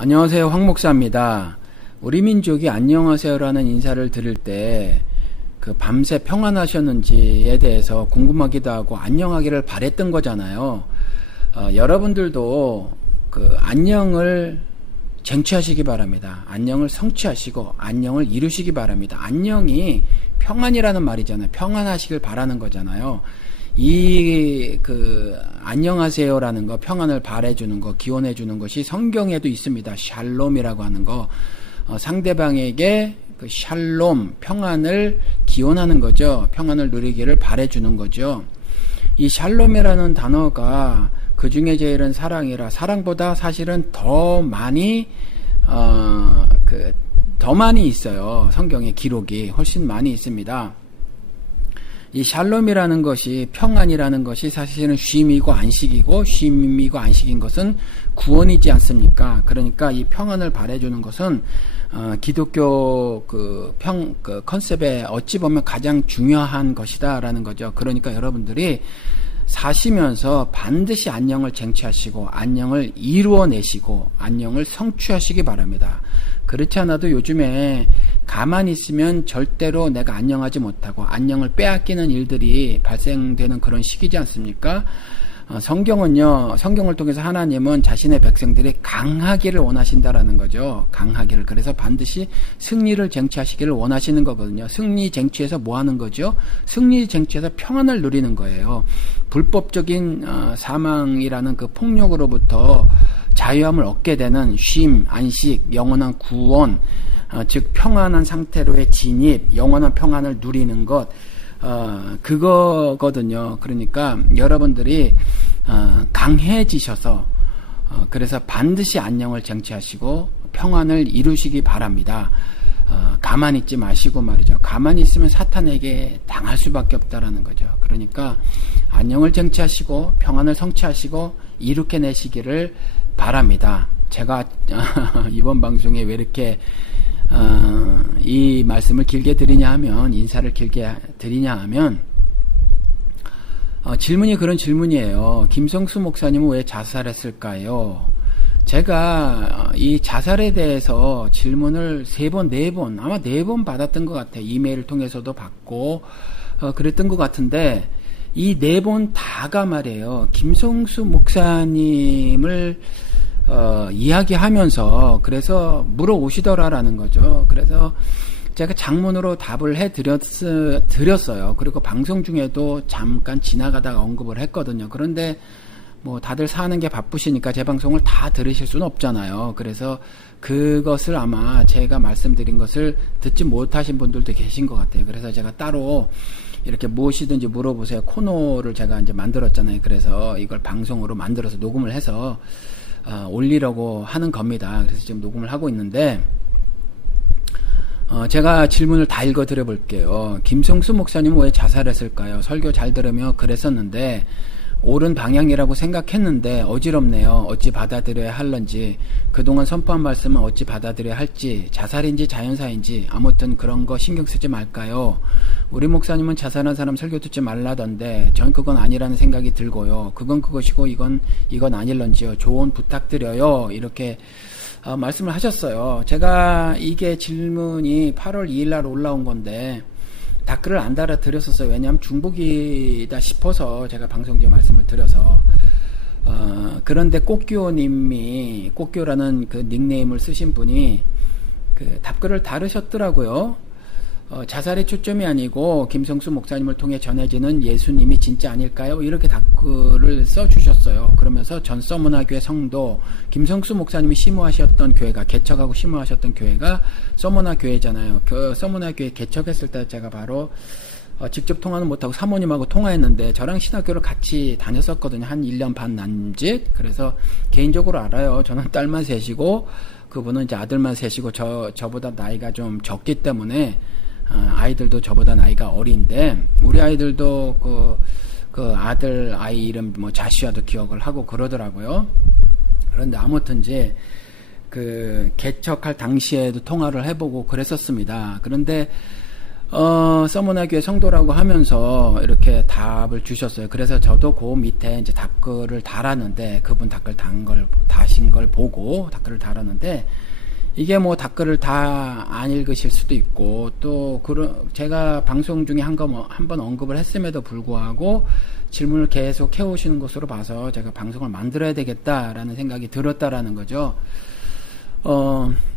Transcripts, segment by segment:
안녕하세요, 황 목사입니다. 우리 민족이 안녕하세요라는 인사를 들을 때 그 밤새 평안하셨는지에 대해서 궁금하기도 하고 안녕하기를 바랬던 거잖아요. 여러분들도 그 안녕을 쟁취하시기 바랍니다. 안녕을 성취하시고 안녕을 이루시기 바랍니다. 안녕이 평안이라는 말이잖아요. 평안하시길 바라는 거잖아요. 안녕하세요라는 거, 평안을 바래주는 거, 기원해주는 것이 성경에도 있습니다. 샬롬이라고 하는 거, 상대방에게 그 샬롬, 평안을 기원하는 거죠. 평안을 누리기를 바래주는 거죠. 이 샬롬이라는 단어가 그 중에 제일은 사랑이라, 사랑보다 사실은 더 많이 있어요. 성경의 기록이 훨씬 많이 있습니다. 이 샬롬이라는 것이, 평안이라는 것이 사실은 쉼이고 안식이고, 쉼이고 안식인 것은 구원이지 않습니까? 그러니까 이 평안을 바래주는 것은 기독교 컨셉에 어찌 보면 가장 중요한 것이다라는 거죠. 그러니까 여러분들이 사시면서 반드시 안녕을 쟁취하시고 안녕을 이루어내시고 안녕을 성취하시기 바랍니다. 그렇지 않아도 요즘에 가만히 있으면 절대로 내가 안녕하지 못하고 안녕을 빼앗기는 일들이 발생되는 그런 시기지 않습니까? 성경을 통해서 하나님은 자신의 백성들이 강하기를 원하신다라는 거죠. 강하기를. 그래서 반드시 승리를 쟁취하시기를 원하시는 거거든요. 승리 쟁취해서 뭐 하는 거죠? 승리 쟁취해서 평안을 누리는 거예요. 불법적인 사망이라는 그 폭력으로부터 자유함을 얻게 되는 쉼, 안식, 영원한 구원, 즉 평안한 상태로의 진입, 영원한 평안을 누리는 것, 그거거든요. 그러니까 여러분들이 강해지셔서 그래서 반드시 안녕을 쟁취하시고 평안을 이루시기 바랍니다. 가만히 있지 마시고 말이죠. 가만히 있으면 사탄에게 당할 수밖에 없다라는 거죠. 그러니까 안녕을 쟁취하시고 평안을 성취하시고 이룩해내시기를 바랍니다. 제가 이번 방송에 왜 이렇게 이 말씀을 길게 드리냐 하면, 인사를 길게 드리냐 하면, 질문이 그런 질문이에요. 김성수 목사님은 왜 자살했을까요? 제가 이 자살에 대해서 질문을 3번, 4번, 아마 4번 받았던 것 같아요. 이메일을 통해서도 받고, 그랬던 것 같은데, 이 4번 다가 말이에요. 김성수 목사님을 이야기하면서 그래서 물어오시더라라는 거죠. 그래서 제가 장문으로 답을 드렸어요. 그리고 방송 중에도 잠깐 지나가다가 언급을 했거든요. 그런데 뭐 다들 사는 게 바쁘시니까 제 방송을 다 들으실 수는 없잖아요. 그래서 그것을 아마 제가 말씀드린 것을 듣지 못하신 분들도 계신 것 같아요. 그래서 제가 따로 이렇게 무엇이든지 물어보세요 코너를 제가 이제 만들었잖아요. 그래서 이걸 방송으로 만들어서 녹음을 해서 올리려고 하는 겁니다. 그래서 지금 녹음을 하고 있는데, 제가 질문을 다 읽어 드려 볼게요. 김성수 목사님은 왜 자살했을까요? 설교 잘 들으며 그랬었는데 옳은 방향이라고 생각했는데 어지럽네요. 어찌 받아들여야 할런지, 그동안 선포한 말씀은 어찌 받아들여야 할지, 자살인지 자연사인지, 아무튼 그런 거 신경 쓰지 말까요? 우리 목사님은 자살한 사람 설교 듣지 말라던데 전 그건 아니라는 생각이 들고요. 그건 그것이고 이건 아닐런지요. 조언 부탁드려요. 이렇게 말씀을 하셨어요. 제가 이게 질문이 8월 2일 날 올라온 건데 댓글을 안 달아드렸었어요. 왜냐하면 중복이다 싶어서 제가 방송국에 말씀을 드려서. 그런데 꽃교라는 그 닉네임을 쓰신 분이 그 답글을 다르셨더라고요. 자살의 초점이 아니고 김성수 목사님을 통해 전해지는 예수님이 진짜 아닐까요? 이렇게 답글을 써주셨어요. 그러면서 전 서머나교회 성도, 김성수 목사님이 심호하셨던 교회가, 개척하고 심호하셨던 교회가 서머나교회잖아요. 그 서머나교회 개척했을 때 제가 바로 직접 통화는 못하고 사모님하고 통화했는데 저랑 신학교를 같이 다녔었거든요. 한 1년 반 남짓. 그래서 개인적으로 알아요. 저는 딸만 셋이고 그분은 이제 아들만 셋이고 저보다 나이가 좀 적기 때문에 아이들도 저보다 나이가 어린데, 우리 아이들도 그 아이 이름 뭐 자시아도 기억을 하고 그러더라고요. 그런데 아무튼 이제 그 개척할 당시에도 통화를 해보고 그랬었습니다. 그런데 서머나 교회 성도라고 하면서 이렇게 답을 주셨어요. 그래서 저도 그 밑에 이제 댓글을 달았는데, 그분 댓글 다신 걸 보고 댓글을 달았는데, 이게 뭐 댓글을 다 안 읽으실 수도 있고, 또 제가 방송 중에 한 번 언급을 했음에도 불구하고 질문을 계속 해오시는 것으로 봐서 제가 방송을 만들어야 되겠다라는 생각이 들었다라는 거죠.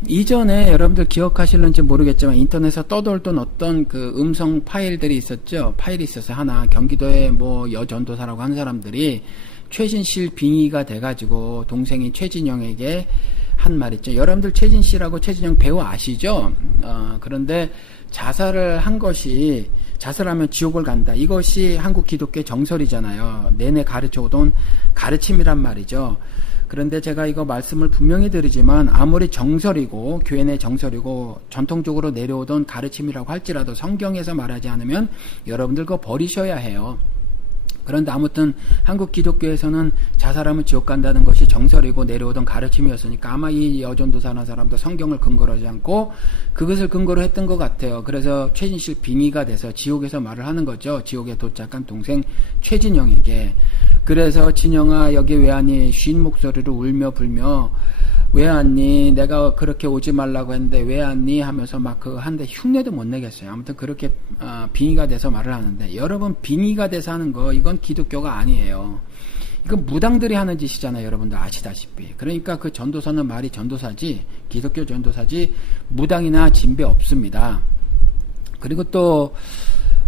이전에 여러분들 기억하실는지 모르겠지만 인터넷에 떠돌던 어떤 그 음성 파일들이 있었죠. 파일이 있어서 하나, 경기도의 뭐 여전도사라고 하는 사람들이 최진실 빙의가 돼가지고 동생인 최진영에게 한 말 있죠. 여러분들 최진실하고 최진영 배우 아시죠? 그런데 자살하면 지옥을 간다. 이것이 한국 기독교의 정설이잖아요. 내내 가르쳐오던 가르침이란 말이죠. 그런데 제가 이거 말씀을 분명히 드리지만, 아무리 정설이고 교회 내 정설이고 전통적으로 내려오던 가르침이라고 할지라도 성경에서 말하지 않으면 여러분들 그거 버리셔야 해요. 그런데 아무튼 한국 기독교에서는 자살하면 지옥 간다는 것이 정설이고 내려오던 가르침이었으니까 아마 이 여전도사라는 사람도 성경을 근거로 하지 않고 그것을 근거로 했던 것 같아요. 그래서 최진실 빙의가 돼서 지옥에서 말을 하는 거죠. 지옥에 도착한 동생 최진영에게. 그래서 진영아 여기 왜 왔니? 쉰 목소리로 울며 불며 왜 왔니? 내가 그렇게 오지 말라고 했는데 왜 왔니? 하면서 막 한데 흉내도 못 내겠어요. 아무튼 그렇게 빙의가 돼서 말을 하는데, 여러분 빙의가 돼서 하는 거 이건 기독교가 아니에요. 이건 무당들이 하는 짓이잖아요. 여러분들 아시다시피. 그러니까 그 전도사는 말이 전도사지, 기독교 전도사지 무당이나 진배 없습니다. 그리고 또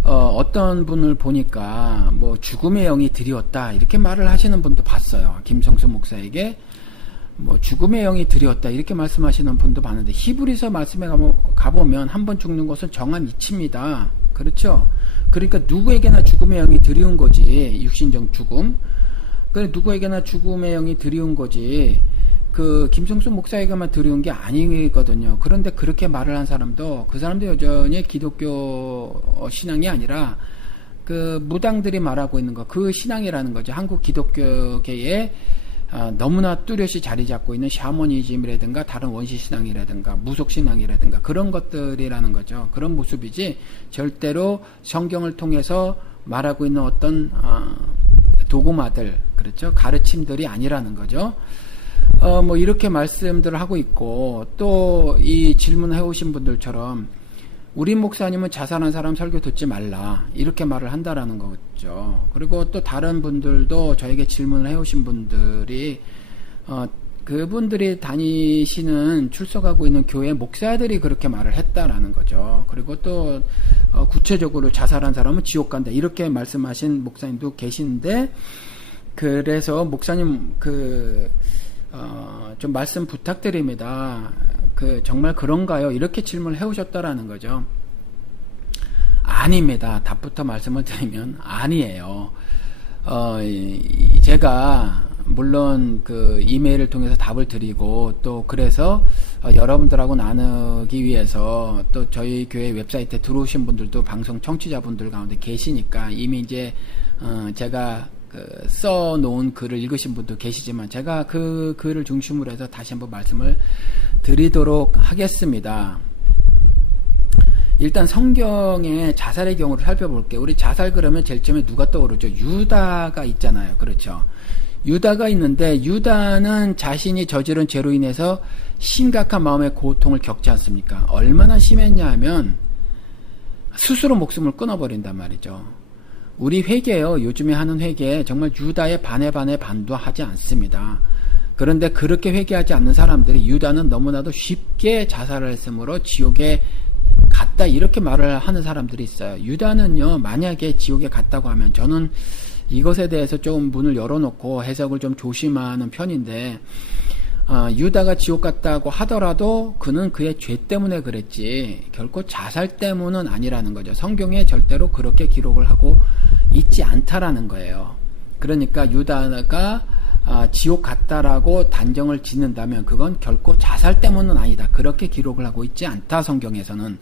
어떤 분을 보니까 뭐 죽음의 영이 드리웠다 이렇게 말을 하시는 분도 봤어요. 김성수 목사에게 뭐 죽음의 영이 드리웠다 이렇게 말씀하시는 분도 봤는데, 히브리서 말씀에 가보면 한 번 죽는 것은 정한 이치입니다. 그렇죠? 그러니까 누구에게나 죽음의 영이 드리운 거지, 육신적 죽음. 그래 누구에게나 죽음의 영이 드리운 거지, 그 김성수 목사에게만 드리운 게 아니거든요. 그런데 그렇게 말을 한 사람도, 그 사람도 여전히 기독교 신앙이 아니라 그 무당들이 말하고 있는 거, 그 신앙이라는 거죠. 한국 기독교계에 너무나 뚜렷이 자리 잡고 있는 샤머니즘이라든가 다른 원시신앙이라든가 무속신앙이라든가 그런 것들이라는 거죠. 그런 모습이지 절대로 성경을 통해서 말하고 있는 어떤 도구마들, 그렇죠? 가르침들이 아니라는 거죠. 뭐 이렇게 말씀들을 하고 있고, 또 이 질문해 오신 분들처럼 우리 목사님은 자살한 사람 설교 듣지 말라 이렇게 말을 한다라는 거죠. 그리고 또 다른 분들도 저에게 질문을 해오신 분들이 그분들이 다니시는 출석하고 있는 교회 목사들이 그렇게 말을 했다라는 거죠. 그리고 또 구체적으로 자살한 사람은 지옥 간다 이렇게 말씀하신 목사님도 계신데, 그래서 목사님 좀 말씀 부탁드립니다. 정말 그런가요? 이렇게 질문을 해오셨다라는 거죠. 아닙니다. 답부터 말씀을 드리면 아니에요. 제가 물론 그 이메일을 통해서 답을 드리고, 또 그래서 여러분들하고 나누기 위해서 또 저희 교회 웹사이트에 들어오신 분들도 방송 청취자분들 가운데 계시니까 이미 이제 제가 써놓은 글을 읽으신 분도 계시지만, 제가 그 글을 중심으로 해서 다시 한번 말씀을 드리도록 하겠습니다. 일단 성경의 자살의 경우를 살펴볼게요. 우리 자살 그러면 제일 처음에 누가 떠오르죠? 유다가 있잖아요. 그렇죠? 유다가 있는데, 유다는 자신이 저지른 죄로 인해서 심각한 마음의 고통을 겪지 않습니까? 얼마나 심했냐 하면 스스로 목숨을 끊어버린단 말이죠. 우리 회개요, 요즘에 하는 회개 정말 유다의 반의 반도 하지 않습니다. 그런데 그렇게 회개하지 않는 사람들이, 유다는 너무나도 쉽게 자살을 했으므로 지옥에 갔다 이렇게 말을 하는 사람들이 있어요. 유다는요, 만약에 지옥에 갔다고 하면, 저는 이것에 대해서 좀 문을 열어놓고 해석을 좀 조심하는 편인데, 유다가 지옥 갔다고 하더라도 그는 그의 죄 때문에 그랬지 결코 자살 때문은 아니라는 거죠. 성경에 절대로 그렇게 기록을 하고 있지 않다라는 거예요. 그러니까 유다가 지옥 갔다라고 단정을 짓는다면 그건 결코 자살 때문은 아니다, 그렇게 기록을 하고 있지 않다, 성경에서는.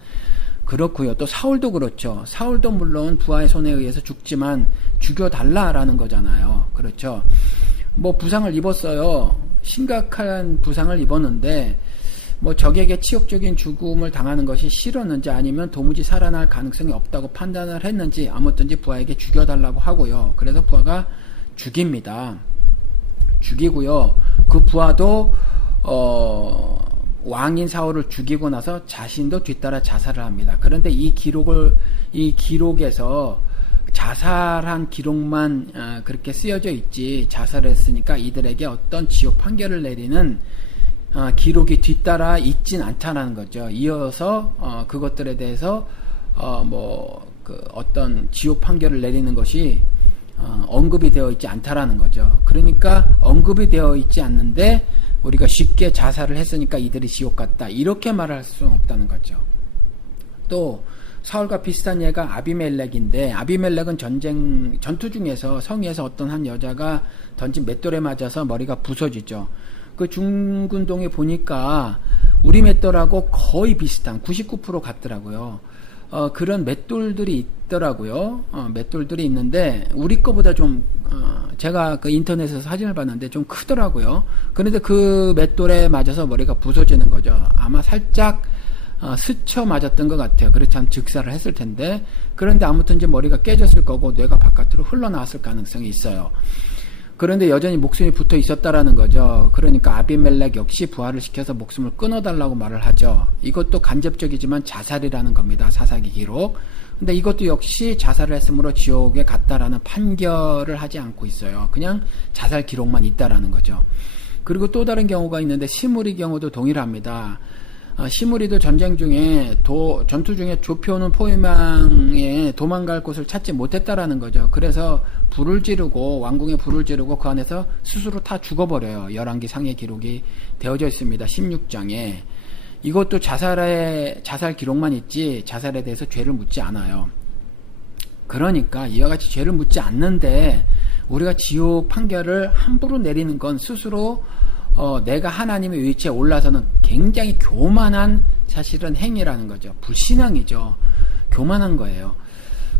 그렇고요. 또 사울도 그렇죠. 사울도 물론 부하의 손에 의해서 죽지만 죽여달라라는 거잖아요. 그렇죠. 뭐 부상을 입었어요. 심각한 부상을 입었는데 뭐 적에게 치욕적인 죽음을 당하는 것이 싫었는지 아니면 도무지 살아날 가능성이 없다고 판단을 했는지 아무튼지 부하에게 죽여달라고 하고요. 그래서 부하가 죽입니다. 죽이고요. 그 부하도 왕인 사울을 죽이고 나서 자신도 뒤따라 자살을 합니다. 그런데 이 기록에서 자살한 기록만 그렇게 쓰여져 있지, 자살했으니까 이들에게 어떤 지옥 판결을 내리는 기록이 뒤따라 있진 않다는 거죠. 이어서 그것들에 대해서 어떤 지옥 판결을 내리는 것이 언급이 되어 있지 않다라는 거죠. 그러니까 언급이 되어 있지 않는데 우리가 쉽게 자살을 했으니까 이들이 지옥 갔다, 이렇게 말할 수는 없다는 거죠. 또 사울과 비슷한 예가 아비멜렉인데, 아비멜렉은 전투 중에서 성에서 어떤 한 여자가 던진 맷돌에 맞아서 머리가 부서지죠. 그 중근동에 보니까 우리 맷돌하고 거의 비슷한 99% 같더라고요. 그런 맷돌들이 있더라고요. 맷돌들이 있는데 우리 거보다 좀 제가 그 인터넷에서 사진을 봤는데 좀 크더라고요. 그런데 그 맷돌에 맞아서 머리가 부서지는 거죠. 아마 살짝 스쳐 맞았던 것 같아요. 그렇지 않으면 즉사를 했을 텐데, 그런데 아무튼 이제 머리가 깨졌을 거고 뇌가 바깥으로 흘러나왔을 가능성이 있어요. 그런데 여전히 목숨이 붙어 있었다라는 거죠. 그러니까 아비멜렉 역시 부하를 시켜서 목숨을 끊어달라고 말을 하죠. 이것도 간접적이지만 자살이라는 겁니다. 사사기 기록. 근데 이것도 역시 자살을 했으므로 지옥에 갔다라는 판결을 하지 않고 있어요. 그냥 자살 기록만 있다라는 거죠. 그리고 또 다른 경우가 있는데 시므리 경우도 동일합니다. 시므리도 전쟁 중에 전투 중에 좁혀오는 포위망에 도망갈 곳을 찾지 못했다라는 거죠. 그래서 불을 지르고, 왕궁에 불을 지르고 그 안에서 스스로 다 죽어버려요. 열왕기 상의 기록이 되어져 있습니다. 16장에. 이것도 자살 기록만 있지 자살에 대해서 죄를 묻지 않아요. 그러니까 이와 같이 죄를 묻지 않는데 우리가 지옥 판결을 함부로 내리는 건 스스로 내가 하나님의 위치에 올라서는 굉장히 교만한 사실은 행위라는 거죠. 불신앙이죠. 교만한 거예요.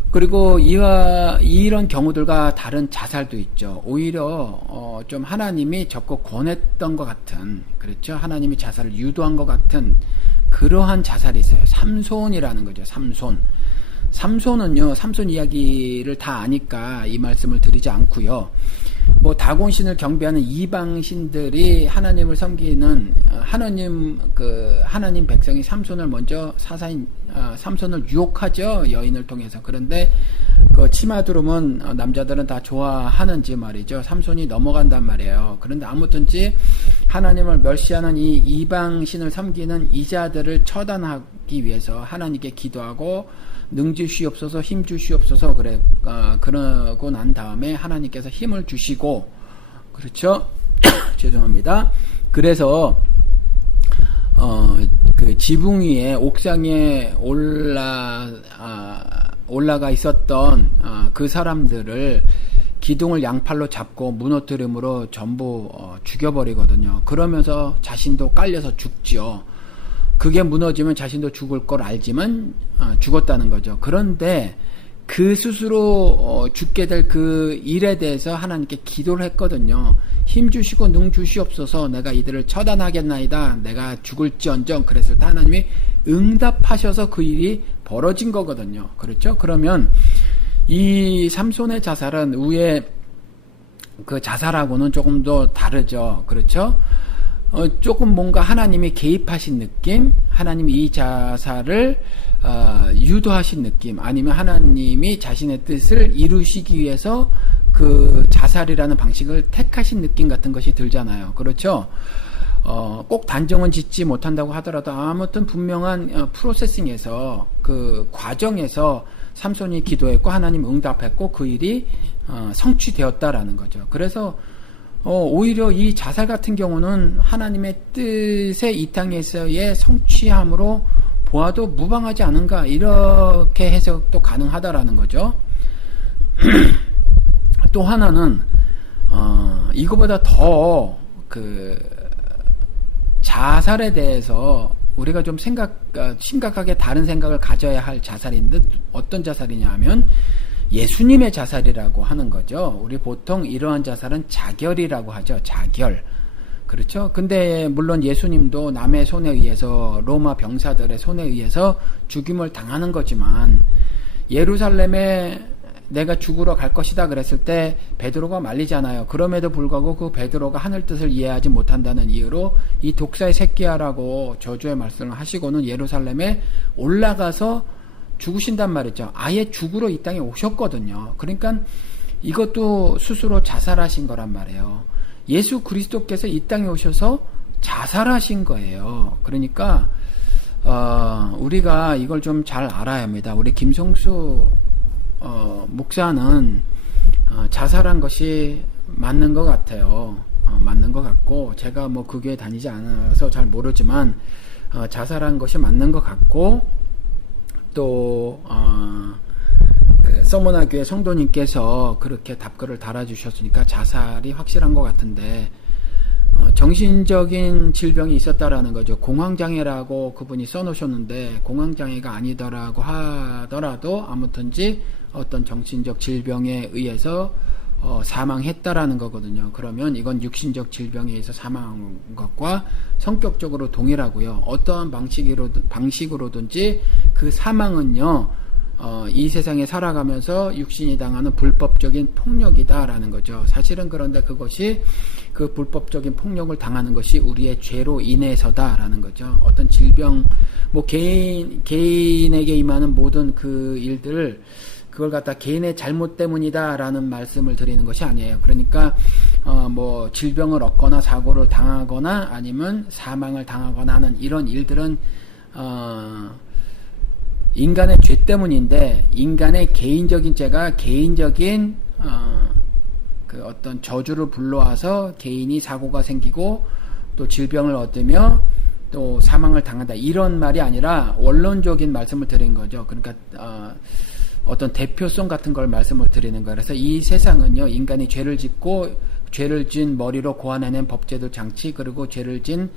그리고 이런 경우들과 다른 자살도 있죠. 오히려 좀 하나님이 적극 권했던 것 같은, 그렇죠? 하나님이 자살을 유도한 것 같은 그러한 자살이 있어요. 삼손이라는 거죠. 삼손은요, 삼손 이야기를 다 아니까 이 말씀을 드리지 않고요. 다곤신을 경배하는 이방신들이 하나님을 섬기는 하나님 백성이 삼손을 먼저 삼손을 유혹하죠. 여인을 통해서. 그런데 그 치마두름은 남자들은 다 좋아하는지 말이죠. 삼손이 넘어간단 말이에요. 그런데 아무튼지 하나님을 멸시하는 이 이방신을 섬기는 이자들을 처단하기 위해서 하나님께 기도하고 능 주시옵소서, 힘 주시옵소서, 그러고 난 다음에 하나님께서 힘을 주시고, 그렇죠? 죄송합니다. 그래서, 그 지붕 위에, 옥상에 올라가 있었던, 그 사람들을 기둥을 양팔로 잡고 무너뜨림으로 전부, 죽여버리거든요. 그러면서 자신도 깔려서 죽지요. 그게 무너지면 자신도 죽을 걸 알지만 죽었다는 거죠. 그런데 그 스스로 죽게 될 그 일에 대해서 하나님께 기도를 했거든요. 힘 주시고 능 주시옵소서, 내가 이들을 처단하겠나이다, 내가 죽을지언정. 그랬을 때 하나님이 응답하셔서 그 일이 벌어진 거거든요. 그렇죠? 그러면 이 삼손의 자살은 위에 그 자살하고는 조금 더 다르죠. 그렇죠? 조금 뭔가 하나님이 개입하신 느낌, 하나님이 이 자살을 유도하신 느낌, 아니면 하나님이 자신의 뜻을 이루시기 위해서 그 자살이라는 방식을 택하신 느낌 같은 것이 들잖아요. 그렇죠? 꼭 단정은 짓지 못한다고 하더라도 아무튼 분명한 프로세싱에서, 그 과정에서 삼손이 기도했고 하나님 응답했고 그 일이 성취되었다라는 거죠. 그래서 오히려 이 자살 같은 경우는 하나님의 뜻에 이 땅에서의 성취함으로 보아도 무방하지 않은가, 이렇게 해석도 가능하다라는 거죠. 또 하나는 이거보다 더 그 자살에 대해서 우리가 좀 심각하게 다른 생각을 가져야 할 자살인데, 어떤 자살이냐 하면 예수님의 자살이라고 하는 거죠. 우리 보통 이러한 자살은 자결이라고 하죠. 자결. 그렇죠? 근데 물론 예수님도 남의 손에 의해서 로마 병사들의 손에 의해서 죽임을 당하는 거지만 예루살렘에 내가 죽으러 갈 것이다 그랬을 때 베드로가 말리잖아요. 그럼에도 불구하고 그 베드로가 하늘 뜻을 이해하지 못한다는 이유로 이 독사의 새끼야라고 저주의 말씀을 하시고는 예루살렘에 올라가서 죽으신단 말이죠. 아예 죽으러 이 땅에 오셨거든요. 그러니까 이것도 스스로 자살하신 거란 말이에요. 예수 그리스도께서 이 땅에 오셔서 자살하신 거예요. 그러니까 우리가 이걸 좀 잘 알아야 합니다. 우리 김성수 목사는 자살한 것이 맞는 것 같아요. 맞는 것 같고 제가 뭐 그 교회 다니지 않아서 잘 모르지만 자살한 것이 맞는 것 같고 또 그 서머나 교회 성도님께서 그렇게 답글을 달아주셨으니까 자살이 확실한 것 같은데 정신적인 질병이 있었다라는 거죠. 공황장애라고 그분이 써놓으셨는데 공황장애가 아니더라고 하더라도 아무튼지 어떤 정신적 질병에 의해서 사망했다라는 거거든요. 그러면 이건 육신적 질병에 의해서 사망한 것과 성격적으로 동일하고요. 어떠한 방식으로든지 그 사망은요, 이 세상에 살아가면서 육신이 당하는 불법적인 폭력이다라는 거죠. 사실은 그런데 그것이 그 불법적인 폭력을 당하는 것이 우리의 죄로 인해서다라는 거죠. 어떤 질병, 뭐 개인에게 임하는 모든 그 일들을 그걸 갖다 개인의 잘못 때문이다라는 말씀을 드리는 것이 아니에요. 그러니까 뭐 질병을 얻거나 사고를 당하거나 아니면 사망을 당하거나 하는 이런 일들은 인간의 죄 때문인데 인간의 개인적인 죄가 개인적인 그 어떤 저주를 불러와서 개인이 사고가 생기고 또 질병을 얻으며 또 사망을 당한다 이런 말이 아니라 원론적인 말씀을 드린 거죠. 그러니까 어떤 대표성 같은 걸 말씀을 드리는 거예요. 그래서 이 세상은요, 인간이 죄를 짓고 죄를 진 머리로 고안해낸 법제도 장치 그리고 죄를 진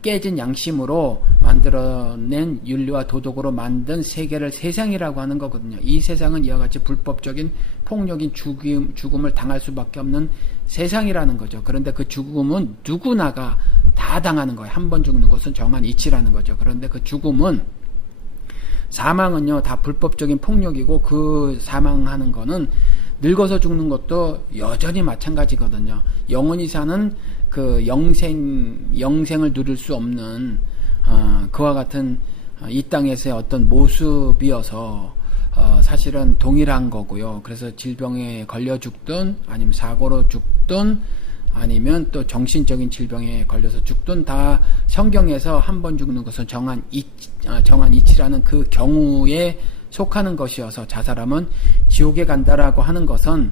깨진 양심으로 만들어낸 윤리와 도덕으로 만든 세계를 세상이라고 하는 거거든요. 이 세상은 이와 같이 불법적인 폭력인 죽음을 당할 수밖에 없는 세상이라는 거죠. 그런데 그 죽음은 누구나가 다 당하는 거예요. 한 번 죽는 것은 정한 이치라는 거죠. 그런데 그 죽음은 사망은요 다 불법적인 폭력이고 그 사망하는 거는 늙어서 죽는 것도 여전히 마찬가지거든요. 영원히 사는 그 영생을 누릴 수 없는 그와 같은 이 땅에서의 어떤 모습이어서 사실은 동일한 거고요. 그래서 질병에 걸려 죽든 아니면 사고로 죽든 아니면 또 정신적인 질병에 걸려서 죽든 다 성경에서 한 번 죽는 것은 정한 이치라는 그 경우에 속하는 것이어서 자살하면 지옥에 간다라고 하는 것은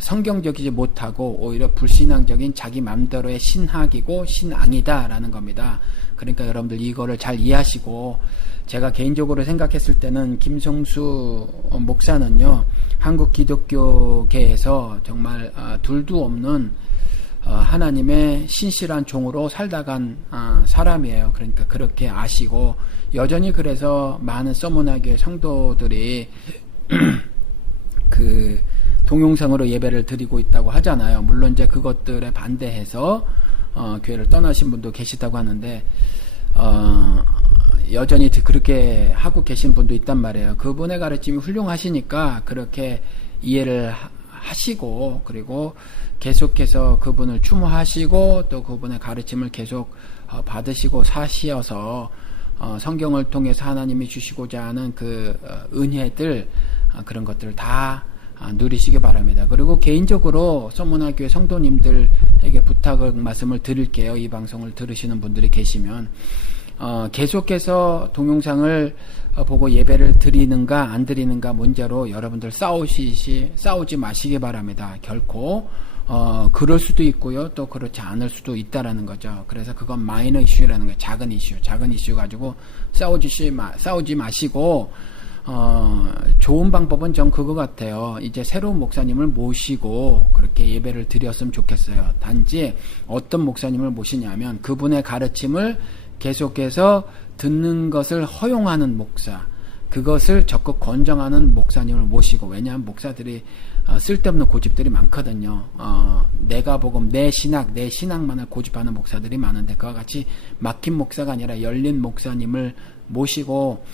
성경적이지 못하고 오히려 불신앙적인 자기 맘대로의 신학이고 신앙이다라는 겁니다. 그러니까 여러분들 이거를 잘 이해하시고 제가 개인적으로 생각했을 때는 김성수 목사는요 한국 기독교계에서 정말 둘도 없는 하나님의 신실한 종으로 살다간 사람이에요. 그러니까 그렇게 아시고 여전히 그래서 많은 서머나교회 성도들이 그 동영상으로 예배를 드리고 있다고 하잖아요. 물론 이제 그것들에 반대해서 교회를 떠나신 분도 계시다고 하는데 여전히 그렇게 하고 계신 분도 있단 말이에요. 그분의 가르침이 훌륭하시니까 그렇게 이해를 하시고 그리고 계속해서 그분을 추모하시고 또 그분의 가르침을 계속 받으시고 사시어서 성경을 통해서 하나님이 주시고자 하는 그 은혜들 그런 것들을 다 누리시기 바랍니다. 그리고 개인적으로 서문화교회 성도님들에게 부탁을 말씀을 드릴게요. 이 방송을 들으시는 분들이 계시면 계속해서 동영상을 보고 예배를 드리는가 안 드리는가 문제로 여러분들 싸우지 마시기 바랍니다. 결코 그럴 수도 있고요. 또 그렇지 않을 수도 있다라는 거죠. 그래서 그건 마이너 이슈라는 거예요. 작은 이슈 가지고 싸우지 마시고 좋은 방법은 전 그거 같아요. 이제 새로운 목사님을 모시고 그렇게 예배를 드렸으면 좋겠어요. 단지 어떤 목사님을 모시냐면 그분의 가르침을 계속해서 듣는 것을 허용하는 목사, 그것을 적극 권장하는 목사님을 모시고, 왜냐하면 목사들이 쓸데없는 고집들이 많거든요. 내가 복음, 내 신학만을 고집하는 목사들이 많은데, 그와 같이 막힌 목사가 아니라 열린 목사님을 모시고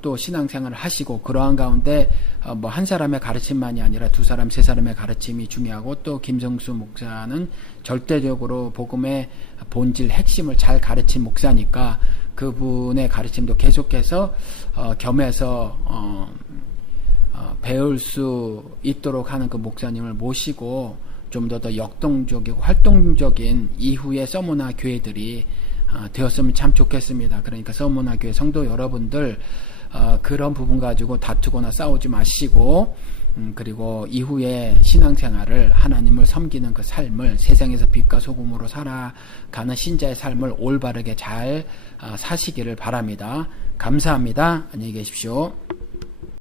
또 신앙생활을 하시고, 그러한 가운데 뭐 한 사람의 가르침만이 아니라 두 사람, 세 사람의 가르침이 중요하고, 또 김성수 목사는 절대적으로 복음의 본질, 핵심을 잘 가르친 목사니까 그분의 가르침도 계속해서 겸해서 배울 수 있도록 하는 그 목사님을 모시고 좀 더 역동적이고 활동적인 이후의 서머나 교회들이 되었으면 참 좋겠습니다. 그러니까 서머나 교회 성도 여러분들, 그런 부분 가지고 다투거나 싸우지 마시고, 그리고 이후에 신앙생활을, 하나님을 섬기는 그 삶을, 세상에서 빛과 소금으로 살아가는 신자의 삶을 올바르게 잘 사시기를 바랍니다. 감사합니다. 안녕히 계십시오.